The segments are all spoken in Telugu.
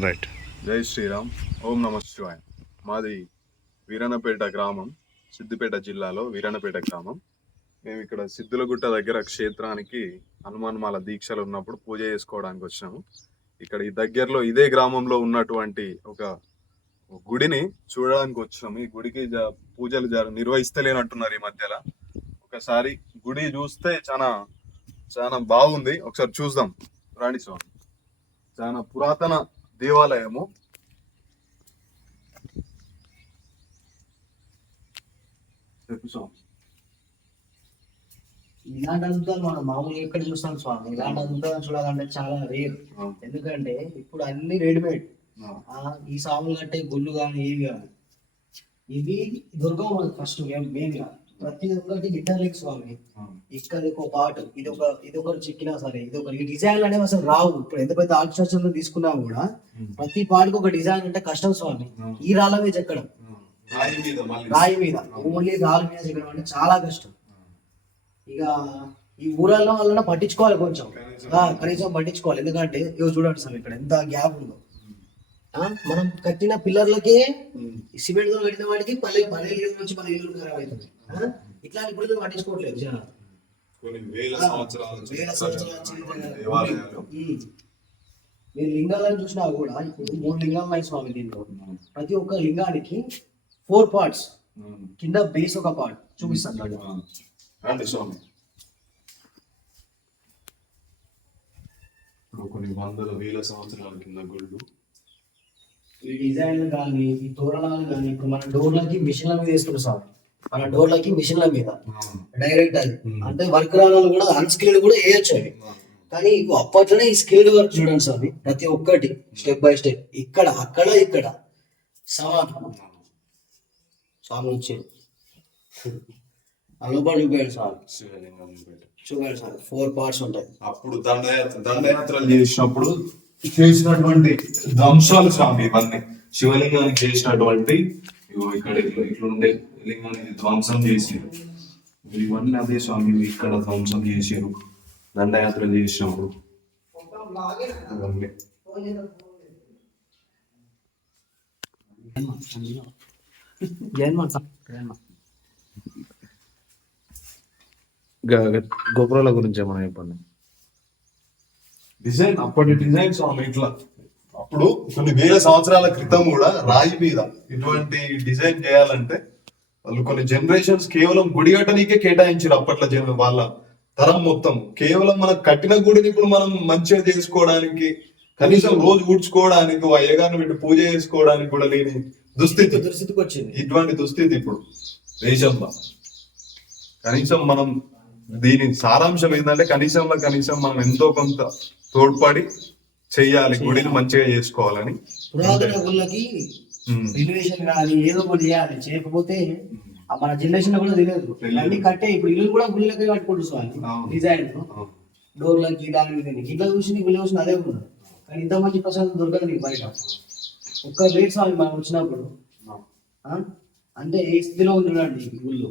రైట్. జై శ్రీరామ్. ఓం నమ శివాయ. మాది వీరన్నపేట గ్రామం, సిద్దిపేట జిల్లాలో వీరన్నపేట గ్రామం. మేము ఇక్కడ సిద్ధులగుట్ట దగ్గర క్షేత్రానికి హనుమాన్మాల దీక్షలు ఉన్నప్పుడు పూజ చేసుకోవడానికి వచ్చినాము. ఇక్కడ ఈ దగ్గరలో ఇదే గ్రామంలో ఉన్నటువంటి ఒక గుడిని చూడడానికి వచ్చినాము. ఈ గుడికి పూజలు నిర్వహిస్తలేనట్టున్నారు ఈ మధ్యలో. ఒకసారి గుడి చూస్తే చాలా చాలా బాగుంది, ఒకసారి చూద్దాం. రాణి స్వామి చాలా పురాతన దేవాలయము. ఇలాంటి అద్భుతాలు మనం మామూలుగా ఎక్కడ చూస్తాం స్వామి. ఇలాంటి అద్భుతాలు చూడాలంటే చాలా రేర్. ఎందుకంటే ఇప్పుడు అన్ని రెడీమేడ్. ఈ సాములు కట్టే గుళ్ళు కానీ ఏవి కానీ ఇవి దొరకవు మనకు. ఫస్ట్ మెయిన్ గా ప్రతి ఒక్కటి గిటారిక్ స్వామి. ఇక్కడ ఒక పాట, ఇది ఒకరు చెక్కినా సరే, ఇది ఒక ఈ డిజైన్ అనేవి అసలు రావు. ఇప్పుడు ఎంత పెద్ద ఆర్కిటెక్చర్ తీసుకున్నా కూడా ప్రతి పాటకు ఒక డిజైన్ అంటే కష్టం స్వామి. ఈ రాళ్ళ మీద చెక్కడం, రాయి మీద ఓన్లీ రాళ్ళ మీద చెక్కడం అంటే చాలా కష్టం. ఇక ఈ ఊరల్లో వలన పట్టించుకోవాలి, కొంచెం కనీసం పట్టించుకోవాలి. ఎందుకంటే ఇవి చూడండి సార్, ఇక్కడ ఎంత గ్యాప్ ఉందో. మనం కట్టిన పిల్లర్లకే సిమెంట్ తో కట్టిన వాడికి పల్లెలు నుంచి మన ఇల్లు ఖరాబ్ అవుతుంది. ఇట్లాంటి ఇప్పుడు పట్టించుకోవట్లేదు జనాలు. వేల సంవత్సరాలు మీరు లింగాలను చూసినా కూడా ఇప్పుడు 3 లింగాలు ఉన్నాయి స్వామి దీంట్లో. ప్రతి ఒక్క లింగానికి 4 పార్ట్స్. కింద బేస్ ఒక పార్ట్ చూపిస్తాను స్వామి. కొన్ని వందల వేల సంవత్సరాల కింద గుళ్ళు. ఈ డిజైన్లు కానీ, ఈ తోరణాలు కానీ, ఇప్పుడు మన డోర్లకి మిషన్ల మీద వేసుకుంటాం సార్. మన డోర్లకి మిషన్ల మీద డైరెక్ట్ అది అంటే వర్క్ రాళ్ళు కూడా అన్స్కిల్డ్ కూడా వేయచ్చు అవి. కానీ అప్పట్లోనే ఈ స్కిల్డ్ వర్క్ చూడండి సార్. ప్రతి ఒక్కటి స్టెప్ బై స్టెప్, ఇక్కడ అక్కడ ఇక్కడ సమానం స్వామి వచ్చారు. లోపల చూపాడు సార్, చూపాడు సార్. 4 పార్ట్స్ ఉంటాయి. అప్పుడు దండయాత్రలు చేసినప్పుడు చేసినటువంటి ధ్వంసాలు స్వామి ఇవన్నీ. శివలింగానికి చేసినటువంటి ఇక్కడ ఇట్లుండే లింగానికి ధ్వంసం చేసారు. ఇవన్నీ అదే స్వామి ఇక్కడ ధ్వంసం చేసారు దండయాత్రలు చేసినప్పుడు. గోపురాల గురించి ఏమైనా చెప్పండి. డిజైన్ అప్పటి డిజైన్ స్వామి ఇట్లా. అప్పుడు కొన్ని వేల సంవత్సరాల క్రితం కూడా రాయి మీద ఇటువంటి డిజైన్ చేయాలంటే వాళ్ళు కొన్ని జనరేషన్స్ కేవలం గుడి కట్టడానికే కేటాయించారు. అప్పట్లో వాళ్ళ తరం మొత్తం కేవలం మనకు కట్టిన గుడిని ఇప్పుడు మనం మంచిగా చేసుకోవడానికి, కనీసం రోజు ఊడ్చుకోవడానికి, అయ్యగారిని పెట్టి పూజ చేసుకోవడానికి కూడా లేని దుస్థితికి వచ్చింది. ఇటువంటి దుస్థితి ఇప్పుడు దేశంలో. కనీసం మనం దీని సారాంశం ఏంటంటే కనీసం మనం ఎంతో కొంత తోడ్పడి చెయ్యాలి, గుడిని మంచిగా చేసుకోవాలని. పురాతన గుళ్ళకి రినోవేషన్ కానీ ఏదో ఒకటి చేయాలి. చేయకపోతే మన జనరేషన్ కూడా తెలియదు. అన్ని కట్టే ఇప్పుడు ఇల్లు కూడా గుళ్ళకి కట్టుకుంటున్నాం. డిజైన్ డోర్లకి దానికి ఇట్లా చూసి గుళ్ళు చూసిన అదే ఉండదు. కానీ ఇంత మంచి ప్రసాదం దొరకదు నీకు బయట. ఒక్క రేట్ స్వామి మనం వచ్చినప్పుడు అంటే ఏ స్థితిలో ఉంది గుళ్ళు.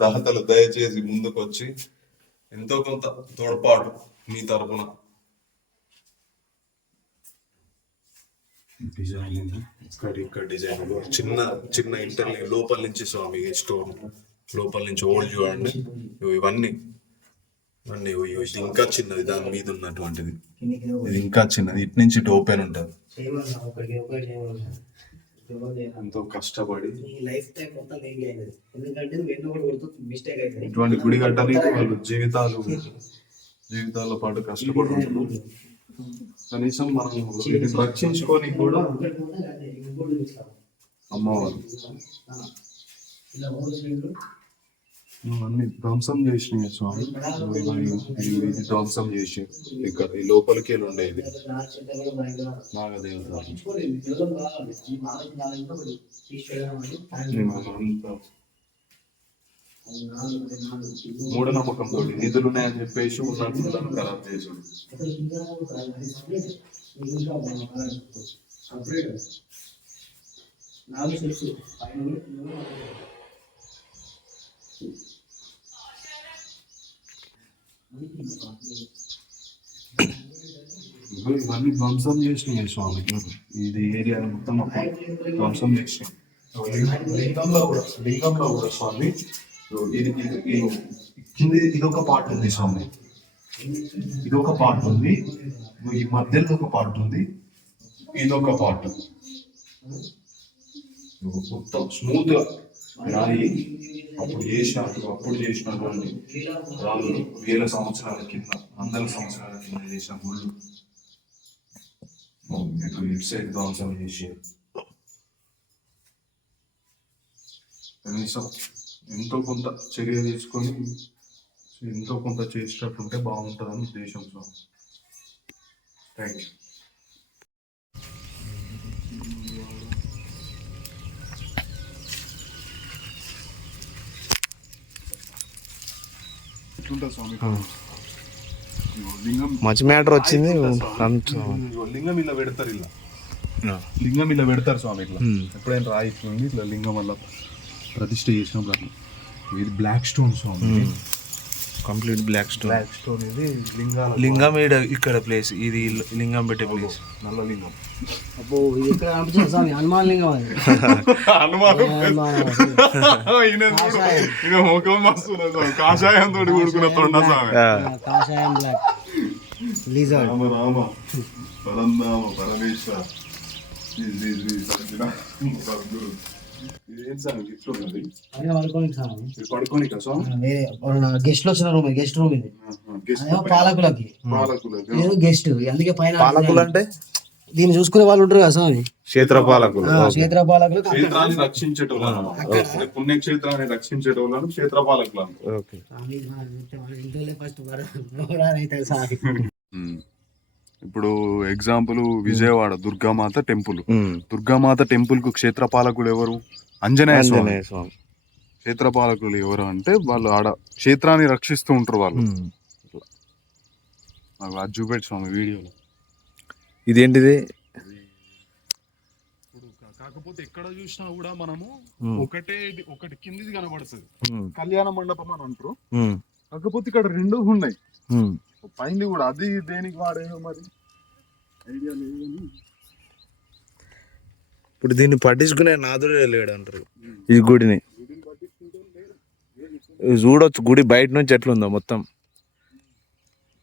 దాతలు దయచేసి ముందుకు వచ్చి ఎంతో కొంత తోడ్పాటు మీ తరపున. ఇక్కడ డిజైన్ చిన్న చిన్న ఇంటర్ని లోపల నుంచి స్వామి స్టోన్ లోపల నుంచి ఓల్డ్ చూడండి. ఇవన్నీ ఇది ఇంకా చిన్నది, దాని మీద ఉన్నటువంటిది ఇది ఇంకా చిన్నది. ఇటు నుంచి ఓపెన్ ఉంటుంది. ఎంతో కష్టపడి ఇటువంటి గుడి కట్టడానికి వాళ్ళు జీవితాల పాటు కష్టపడుతున్నారు. కనీసం మనం వీటిని రక్షించుకొని కూడా అమ్మవారు అన్ని ధ్వంసం చేసినాయి స్వామి. ఇది ధ్వంసం చేసి ఇక్కడ ఈ లోపలికి ఉండేది నాగదేవత. మూఢనమ్మకంతో నిధులు ఉన్నాయని చెప్పేసి ఉన్నట్టు ఖరాబ్ చేసుడు. ఇవన్నీ ధ్వంసం చేసినాయి స్వామి. ఇది ఏరియా మొత్తం ధ్వంసం చేసినాయి. లింగంలో కూడా స్వామి కింద ఇదొక పార్ట్ ఉంది స్వామి, ఇదొక పార్ట్ ఉంది, ఈ మధ్యలో ఒక పార్ట్ ఉంది, ఇదొక పార్ట్ మొత్తం స్మూత్ గా రాయి అప్పుడు చేసినటువంటి రాళ్ళు వేల సంవత్సరాల కింద, వందల సంవత్సరాల కింద చేసిన గుళ్ళు ఇటు సైడ్ ధ్వంసం చేసి కనీసం ఎంతో కొంత చర్య తీసుకొని ఎంతో కొంత చేసేటట్టుంటే బాగుంటుందని ఉద్దేశం సార్. Thank you. స్వామి లింగం మంచి మ్యాటర్ వచ్చింది. లింగం ఇలా పెడతారు, లింగం ఇలా పెడతారు స్వామి. ఇట్లా ఎప్పుడైనా రాయి ఇట్లుంది ఇట్లా లింగం వల్ల ప్రతిష్ఠ చేసినప్పుడు అట్లా. ఇది బ్లాక్ స్టోన్ స్వామి, complete black stone. Black stone ఇది లింగం ఇక్కడ ప్లేస్, ఇది లింగం పెట్టే ప్లేస్. నల్ల లింగం. అబ్బో ఇది ఇక్కడ కనిపించింది స్వామి, హనుమాన్ లింగం అది. కాషాయం తోటి కూడుకున్న తొండ స్వామి. కాషాయం బ్లాక్ లిజర్డ్. రామ రామ పరంధామ పరమేశ్వర పడుకోనికా స్వామి? గెస్ట్లు వచ్చిన రూమ్, గెస్ట్ రూమ్ ఇది. పాలకులకి గెస్ట్, అందుకే పైన పాలకులు అంటే దీన్ని చూసుకునే వాళ్ళు ఉంటారు కదా స్వామి, క్షేత్రపాలకులు. క్షేత్రపాలకులు క్షేత్రాన్ని రక్షించేటోళ్ళను, పుణ్యక్షేత్రాన్ని రక్షించేటోళ్ళను క్షేత్రపాలకులు. ఇప్పుడు example Vijayawada Durgamata temple. Durgamata temple కు క్షేత్రపాలకులు ఎవరు? ఆంజనేయ స్వామి. క్షేత్రపాలకులు ఎవరు అంటే వాళ్ళు ఆడ క్షేత్రాన్ని రక్షిస్తూ ఉంటారు వాళ్ళు. నాకు అది చూపెట్టు స్వామి వీడియోలో. ఇదేంటిది? కాకపోతే ఎక్కడ చూసినా కూడా మనము ఒకటి కిందిది కనబడుతుంది, కళ్యాణ మండపం అని అంటారు. కాకపోతే ఇక్కడ రెండు ఉన్నాయి పైన కూడా. అది దేనికి వాడేదో మరి ఐడియా లేదు. ఇప్పుడు దీన్ని పట్టించుకునే నాదుడే లేడు అంటారు ఈ గుడిని. చూడొచ్చు గుడి బయట నుంచి ఎట్లుందో మొత్తం.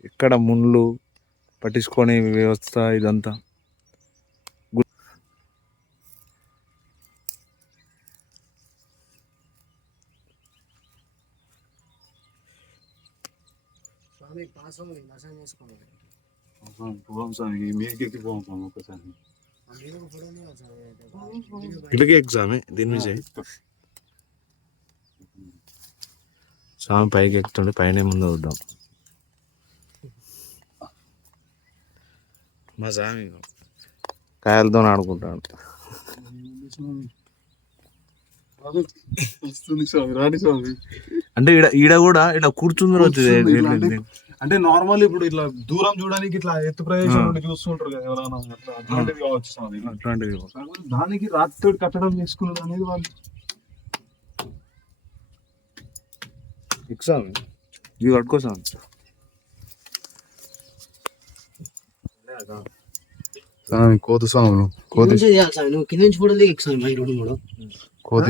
ఇక్కడ ముళ్ళు పట్టించుకొని వ్యవస్థ ఇదంతా. ఇటుకే ఎగ్జామే దీని నుంచి స్వామి పైకి ఎక్కుతుండే, పైన ముందు చూద్దాం. మా స్వామి కాయలతో ఆడుకుంటాడు. అంటే ఈడ కూడా ఇట్లా కూర్చుందరు వచ్చింది. అంటే నార్మల్ ఇప్పుడు ఇట్లా దూరం చూడడానికి ఇట్లా ఎత్తు ప్రదేశం నుండి చూస్తుంటారు కదా ఎవరైనా, అట్లాంటివి కావచ్చు స్వామి. అట్లాంటివి దానికి రాతితో కట్టడం చేసుకున్నది అనేది వాళ్ళు. స్వామి ఇవి పట్టుకో స్వామి. కోతి స్వాములు, కోతి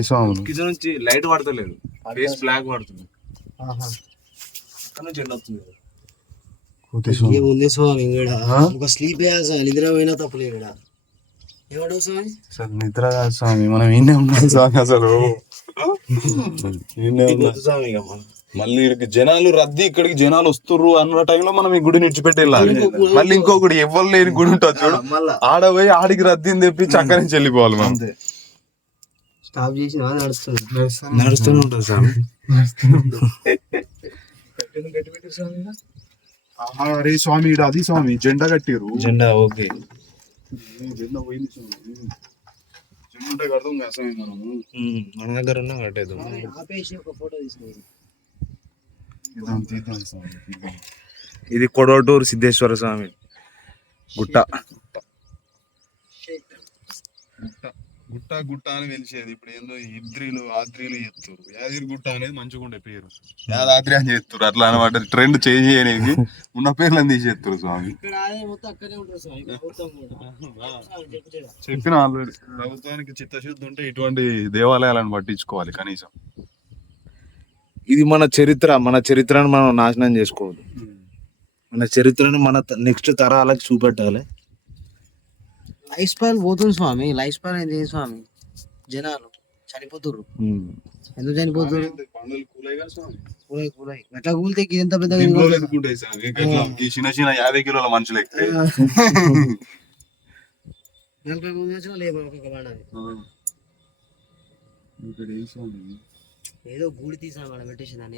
స్వాములు కింద నుంచి లైట్ పడతలేదు, ఫేస్ బ్లాక్ పడుతుంది. అక్కడ నుంచి ఎండ వస్తుంది. ఏముంది స్వామి ఇక్కడ ఒక స్లీప్ నిద్ర పోయినా తప్పలేదు ఇక్కడ. ఏమంటావు స్వామి? అసలు నిద్ర కాదు స్వామి, మనం ఈయనే ఉన్నాం స్వామి. అసలు మళ్ళీ జనాలు రద్దీ, ఇక్కడికి జనాలు వస్తుర్రు అన్న టైంలో మనం ఈ గుడిని విడిచిపెట్టి వెళ్ళాలి. మళ్ళీ ఇంకో గుడి ఎవరు లేని గుడి ఉంటుంది చూడు, ఆడ పోయి ఆడికి రద్దీని తెప్పి చక్క నుంచి వెళ్ళిపోవాలి మనం. స్టాప్ చేసి నడుస్తూనే ఉంటుంది స్వామి. అరే స్వామి అది స్వామి జెండా కట్టిరు. జెండా ఓకే, జెండా పోయింది స్వామి. జెండా కడతాం కదా స్వామి మనము, మన దగ్గర ఉన్నా కట్టేద్దాం. ఇది కొడవటూరు సిద్ధేశ్వర స్వామి గుట్ట. గుట్ట గుట్ట అని పిలిచేది, ఇప్పుడు ఏందో ఇద్రీలు ఆద్రీలు చెప్తారు. యాదగిరి గుట్ట అనేది మంచిగా ఉండే పేరు, యాదాద్రి అని చెప్తారు. అట్లా అనమాట, ట్రెండ్ చేంజ్ చేయడానికి ఉన్న పేర్లను తీసేస్తారు స్వామి. ఇక్కడ ఆదాయం మొత్తం అక్కడే ఉంటుంది స్వామి, ప్రభుత్వం కూడా. స్వామి చెప్పు చెయ్యి. చెప్పిన ఆల్రెడీ, ప్రభుత్వానికి చిత్తశుద్ధి ఉంటే ఇటువంటి దేవాలయాలను పట్టించుకోవాలి కనీసం. ఇది మన చరిత్రను మనం నాశనం చేసుకోవద్దు. మన చరిత్రను మన నెక్స్ట్ తరాలకు చూపెట్టాలి. లైఫ్ స్పాన్ పోతుంది స్వామి, లైఫ్ స్పాన్ ఏంటి స్వామి, జనాలు చనిపోతుర్రు. ఎందుకు చనిపోతుర్రు? పండుగలు కూలేగా స్వామి. కూలై కూలై ఎట్లా కూలితే ఎంత పెద్దగా దీంట్లో ఎత్తుకుంటాయి స్వామి. ఎట్లా? ఈ చిన్న చిన్న 50 కిలోల మనుషులు ఎక్కితే 40 మంది వచ్చినా లేబర్ ఒక్కొక్క బండది. ఇక్కడ ఏ స్వామి? ఏదో గూడి తీసా మనం పెట్టేసింది అని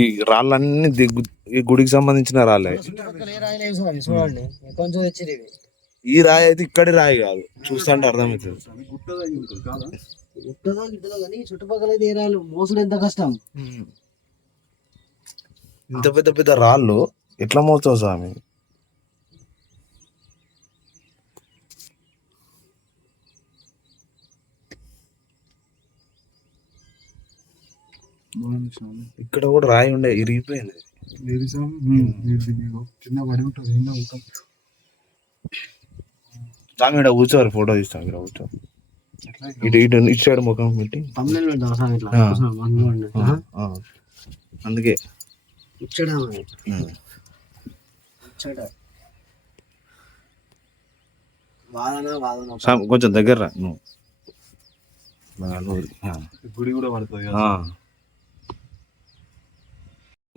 ఈ రాళ్ళన్నీ ఈ గుడికి సంబంధించిన రాళ్ళే. చుట్టుపక్కల ఏ రాయి లేవు స్వామి, చూడండి కొంచెం తెచ్చిరు ఇవి. ఈ రాయి అయితే ఇక్కడి రాయి కాదు, చూస్తుంటే అర్థమవుతుంది. గుట్ట తగిలి ఉంటుంది కాదా? గుట్టదో గిట్టదో కానీ చుట్టుపక్కల అయితే ఏ రాళ్ళు మోసుడు ఎంత కష్టం. ఇంత పెద్ద పెద్ద రాళ్ళు ఎట్లా మోస్తావు స్వామి? ఇక్కడ కూడా రాయి ఉండే, ఇరిగిపోయింది. లేదు స్వామి, కింద పడి ఉంటుంది. స్వామి ఇక్కడ కూర్చోరు, ఫోటో తీస్తాం. ఇక్కడ కూర్చో, ఇటు సైడ్ ముఖం పెట్టి. తమిళ పెడతాం స్వామి ఇట్లా. అందుకే ఇచ్చడా ఇచ్చడా వాదన స్వామి కొంచెం దగ్గర రా నువ్వు. గుడి కూడా పడుతుంది.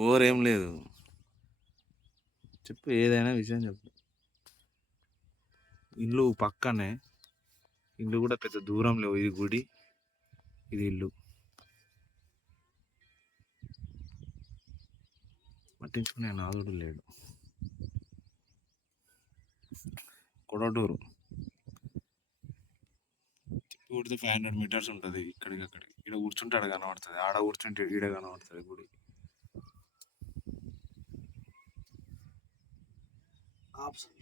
ఓరేం లేదు, చెప్పు, ఏదైనా విషయం చెప్పు. ఇల్లు పక్కనే, ఇల్లు కూడా పెద్ద దూరం లేవు. ఇది గుడి, ఇది ఇల్లు. పట్టించుకునే నాదుడు లేడు. కొడటూరు చెప్పి కొడితే 500 మీటర్స్ ఉంటుంది. ఇక్కడికి అక్కడికి. ఇక్కడ కూర్చుంటే ఆడ కనబడుతుంది, ఆడ కూర్చుంటే ఈడ కనబడుతుంది గుడి. ఆప్షన్